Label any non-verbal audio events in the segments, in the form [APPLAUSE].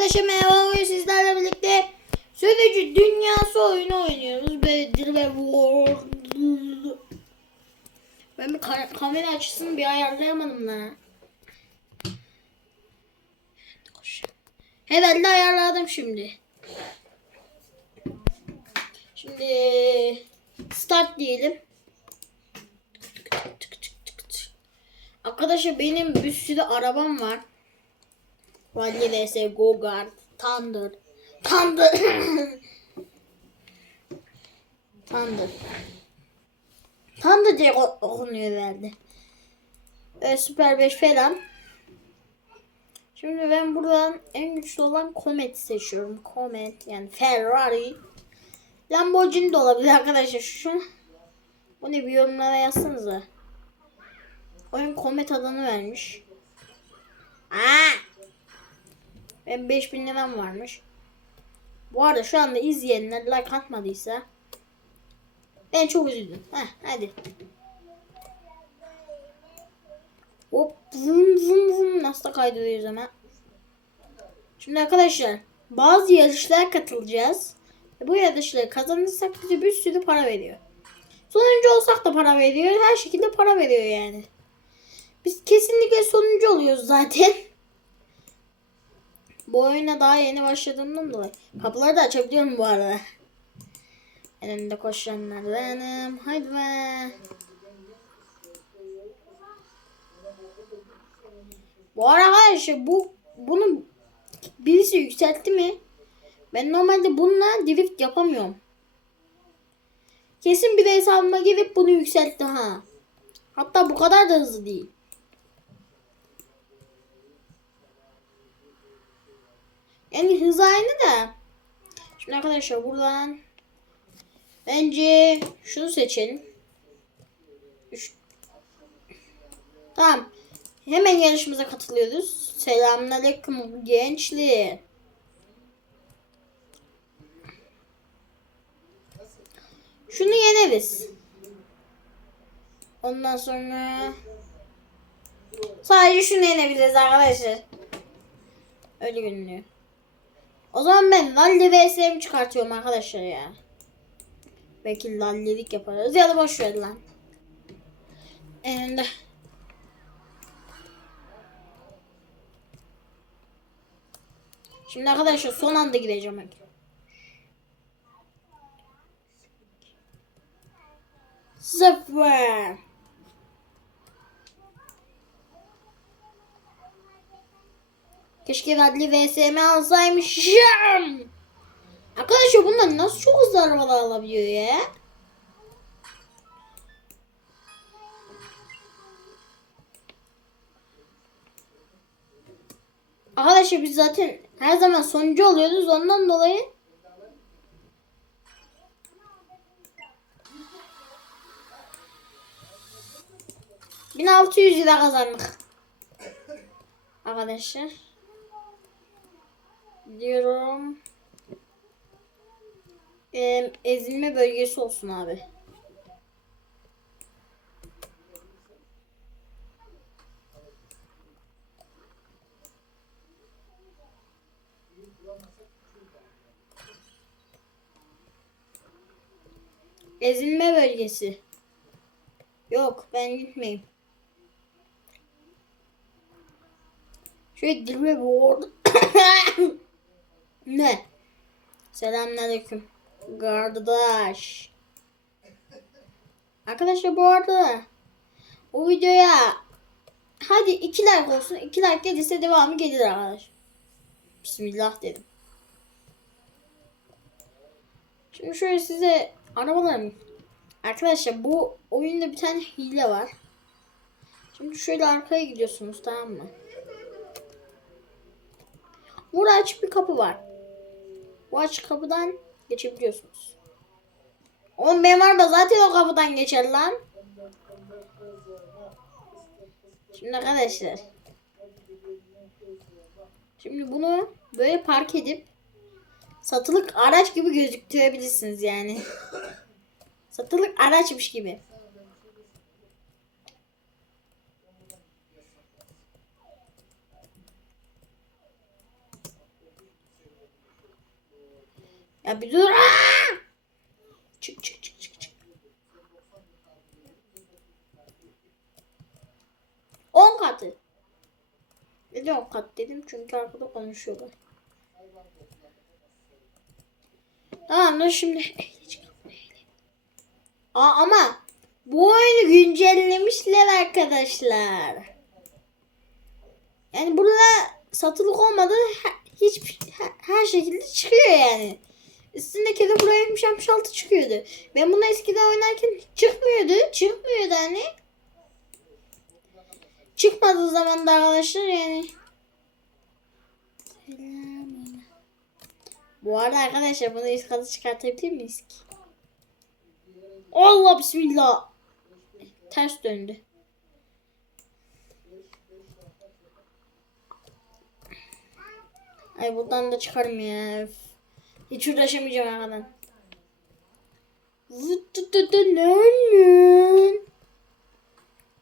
Arkadaşlar merhaba bugün sizlerle birlikte Sözcü Dünyası oyunu oynuyoruz. Ve World. Ben bir ka- kamera açısını bir ayarlayamadım lan. Herhalde ayarladım şimdi. Şimdi start diyelim. Arkadaşlar benim bir sürü arabam var. Rally vs Gogart, Thunder, Thunder, Thunder. Thunder diye okunuyor herhalde. Ee, Süper 5 falan. Şimdi ben buradan en güçlü olan Comet seçiyorum. Comet yani Ferrari. Lamborghini de olabilir arkadaşlar. Şu bu ne bir yorumlara yazsanıza. Oyun Comet adını vermiş. Aa! Benim 5000 liram varmış. Bu arada şu anda izleyenler like atmadıysa ben çok üzüldüm. Heh, hadi. Hop vum vum vum nasıl kaydırıyoruz hemen. Şimdi arkadaşlar bazı yarışlara katılacağız. Bu yarışları kazanırsak bize bir sürü para veriyor. Sonuncu olsak da para veriyor. Her şekilde para veriyor yani. Biz kesinlikle sonuncu oluyoruz zaten. [LAUGHS] Bu oyuna daha yeni başladığımdan dolayı. Kapıları da açabiliyorum bu arada. En önünde koşanlar benim. Haydi be. Bu arada arkadaşlar bu bunu birisi yükseltti mi? Ben normalde bununla drift yapamıyorum. Kesin bir hesabıma girip bunu yükseltti ha. Hatta bu kadar da hızlı değil. Yani hız aynı da. Şimdi arkadaşlar buradan bence şunu seçelim. Üç- Tamam. Hemen yarışımıza katılıyoruz. Selamünaleyküm gençliği. Şunu yeneriz. Ondan sonra sadece şunu yenebiliriz arkadaşlar. Öyle görünüyor. O zaman ben Lalli VS'mi çıkartıyorum arkadaşlar ya. Belki lallilik yaparız ya da boş ver lan. Eninde. Şimdi arkadaşlar son anda gideceğim. Sıfır. Keşke Radli VSM alsaymışım. Arkadaşlar bunlar nasıl çok hızlı arabalar alabiliyor ya? Arkadaşlar biz zaten her zaman sonuncu oluyoruz ondan dolayı. Bin altı yüz lira kazandık. Arkadaşlar. Diyorum. Ee, ezilme bölgesi olsun abi. Ezilme bölgesi. Yok ben gitmeyeyim. Şöyle dilime boğurdu. [COUGHS] [COUGHS] ne? Selamünaleyküm. Kardeş. Arkadaşlar bu arada bu videoya hadi iki like olsun. iki like gelirse devamı gelir arkadaş. Bismillah dedim. Şimdi şöyle size arabalarım. Arkadaşlar bu oyunda bir tane hile var. Şimdi şöyle arkaya gidiyorsunuz tamam mı? Burada açık bir kapı var. Bu açık kapıdan geçebiliyorsunuz. Oğlum benim araba zaten o kapıdan geçer lan. Şimdi arkadaşlar. Şimdi bunu böyle park edip satılık araç gibi gözüktürebilirsiniz yani. [LAUGHS] satılık araçmış gibi. Ya bir dur. Çık çık çık çık çık. 10 katı. Neden 10 kat dedim çünkü arkada konuşuyorlar. Tamam da şimdi [LAUGHS] Aa, ama bu oyunu güncellemişler arkadaşlar. Yani burada satılık olmadı hiç her şekilde çıkıyor yani. Üstündeki de buraya 76 çıkıyordu. Ben bunu eskiden oynarken çıkmıyordu. Çıkmıyordu hani. Çıkmadığı zaman da arkadaşlar yani. Bu arada arkadaşlar bunu üst katı çıkartabilir miyiz ki? Allah bismillah. Ters döndü. Ay buradan da çıkarım ya. Hiç uğraşamayacağım arkadan.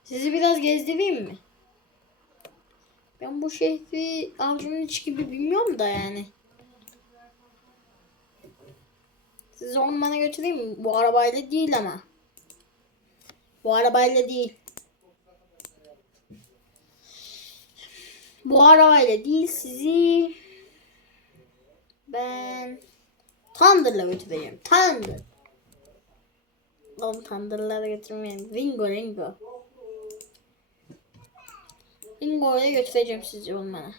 Sizi biraz gezdireyim mi? Ben bu şehri avucumun içi gibi bilmiyorum da yani. Sizi ormana götüreyim mi? Bu arabayla değil ama. Bu arabayla değil. Bu arabayla değil sizi ben Thunder'la götüreceğim. Thunder. Oğlum Thunder'lara götürmeyelim. Ringo Ringo. Ringo'ya götüreceğim sizi olmana.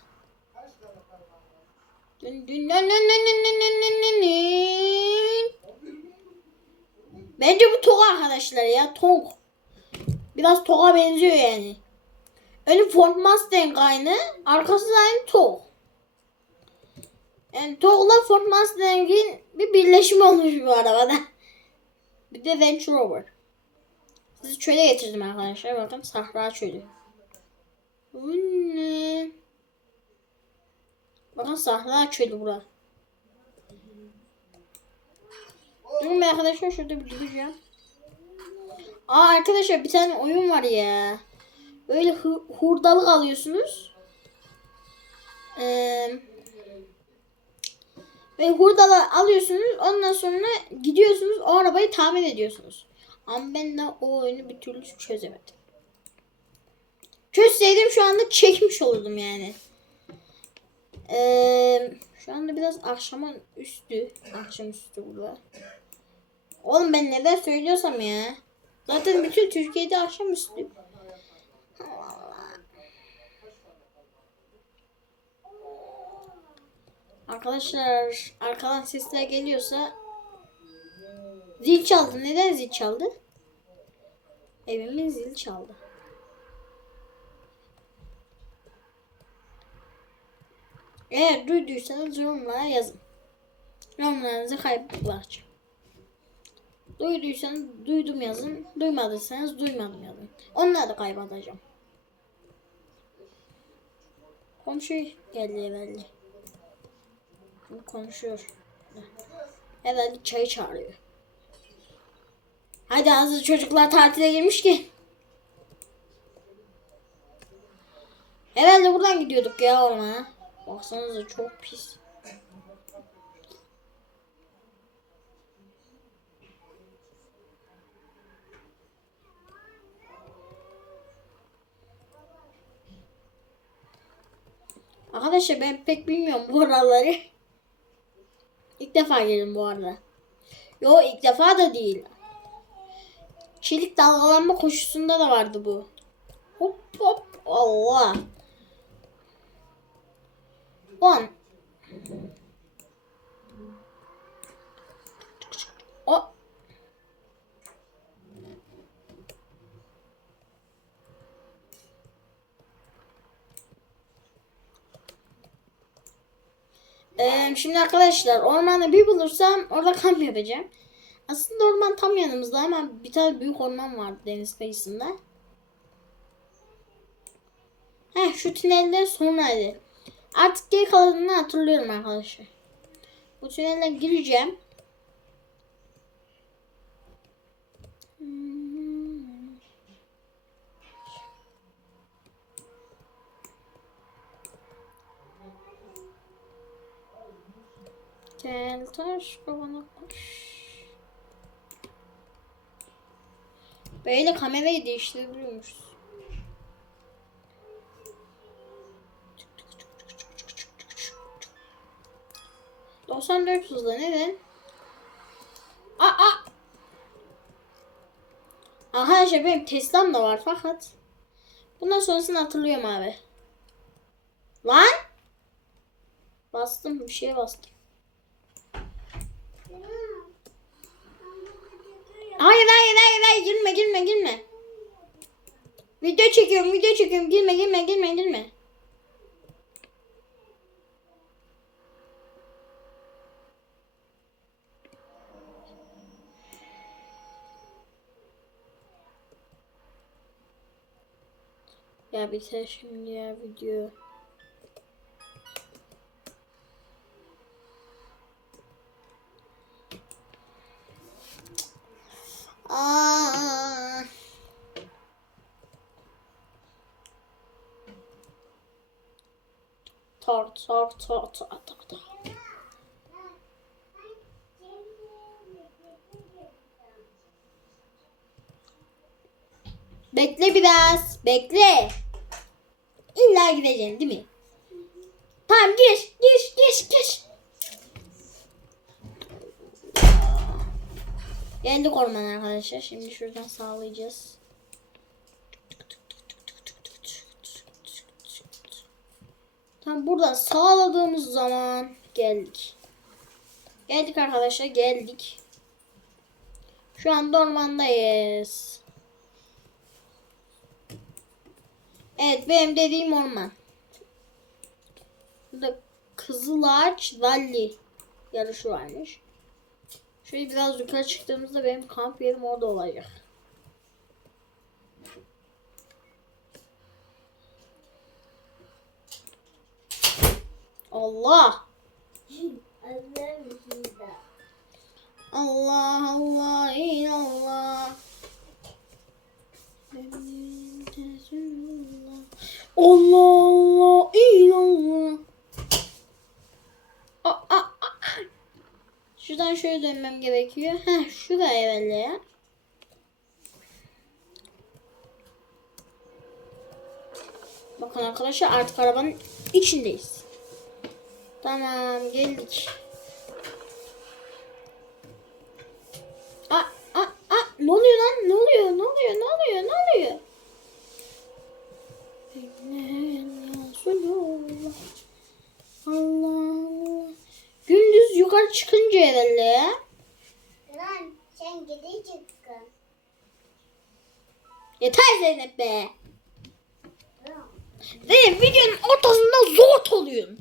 Bence bu Tok arkadaşlar ya Tok. Biraz Tok'a benziyor yani. Önü Ford Mustang aynı. Arkası da aynı Tok. Yani tokla Ford Mustang'in bir birleşimi olmuş bu arabada. [LAUGHS] Bir de Range Rover. Sizi çöle getirdim arkadaşlar. Bakın Sahra çölü. Bu ne? Bakın Sahra çölü bura. Durun arkadaşlar şurada bir duracağım. Aa arkadaşlar bir tane oyun var ya. Böyle hu hurdalık alıyorsunuz. Ee, ve hurdalı alıyorsunuz. Ondan sonra gidiyorsunuz. O arabayı tamir ediyorsunuz. Ama ben de o oyunu bir türlü çözemedim. Çözseydim şu anda çekmiş olurdum yani. Ee, şu anda biraz akşamın üstü. Akşam üstü burada. Oğlum ben neden söylüyorsam ya. Zaten bütün Türkiye'de akşam üstü. Arkadaşlar arkadan sesler geliyorsa zil çaldı. Neden zil çaldı? Evimin zil çaldı. Eğer duyduysanız yorumlara yazın. Yorumlarınızı kaybedeceğim. Duyduysanız duydum yazın. Duymadıysanız duymadım yazın. Onları da kaybedeceğim. Komşu geldi belli. Konuşuyor. Herhalde çayı çağırıyor. Hadi hazır çocuklar tatile girmiş ki. Herhalde buradan gidiyorduk ya ormana. Baksanıza çok pis. Arkadaşlar ben pek bilmiyorum bu oraları. İlk defa geldim bu arada. Yo ilk defa da değil. Çelik dalgalanma koşusunda da vardı bu. Hop hop Allah. On. O. Ee, şimdi arkadaşlar ormanda bir bulursam orada kamp yapacağım. Aslında orman tam yanımızda ama bir tane büyük orman vardı deniz kıyısında. Heh şu tünelden sonraydı. Artık geri kalanını hatırlıyorum arkadaşlar. Bu tünelden gireceğim. Gel taş kafana koş. Böyle kamerayı değiştirebiliyormuşuz. Dört hızla neden? Aa, aa. Arkadaşlar benim Tesla'm da var fakat bundan sonrasını hatırlıyorum abi. Lan! Bastım bir şeye bastım. Hayır hayır hayır hayır girme girme girme. Video çekiyorum video çekiyorum girme girme girme girme. Ya biter şimdi ya video. Tor tor tor tor tor tor. Bekle biraz. Bekle. İlla gideceksin değil mi? Tamam gir. Gir. Gir. Gir. Geldik orman arkadaşlar. Şimdi şuradan sağlayacağız. Tam buradan sağladığımız zaman geldik. Geldik arkadaşlar geldik. Şu anda ormandayız. Evet benim dediğim orman. Burada Kızılaç Valley yarışı varmış. Şöyle biraz yukarı çıktığımızda benim kamp yerim orada olacak. Allah! Allah Allah ilallah. Allah Allah ilallah. Aa, aa, aa. Şuradan şöyle dönmem gerekiyor. Heh şuraya evvel ya. Bakın arkadaşlar artık arabanın içindeyiz. Tamam geldik. Aa, aa, aa, ne oluyor lan? Ne oluyor? Ne oluyor? Ne oluyor? Ne oluyor? Allah Allah. Gündüz yukarı çıkınca herhalde ya. Lan sen gideceksin. Yeter Zeynep be. Zeynep videonun ortasında zor oluyorsun.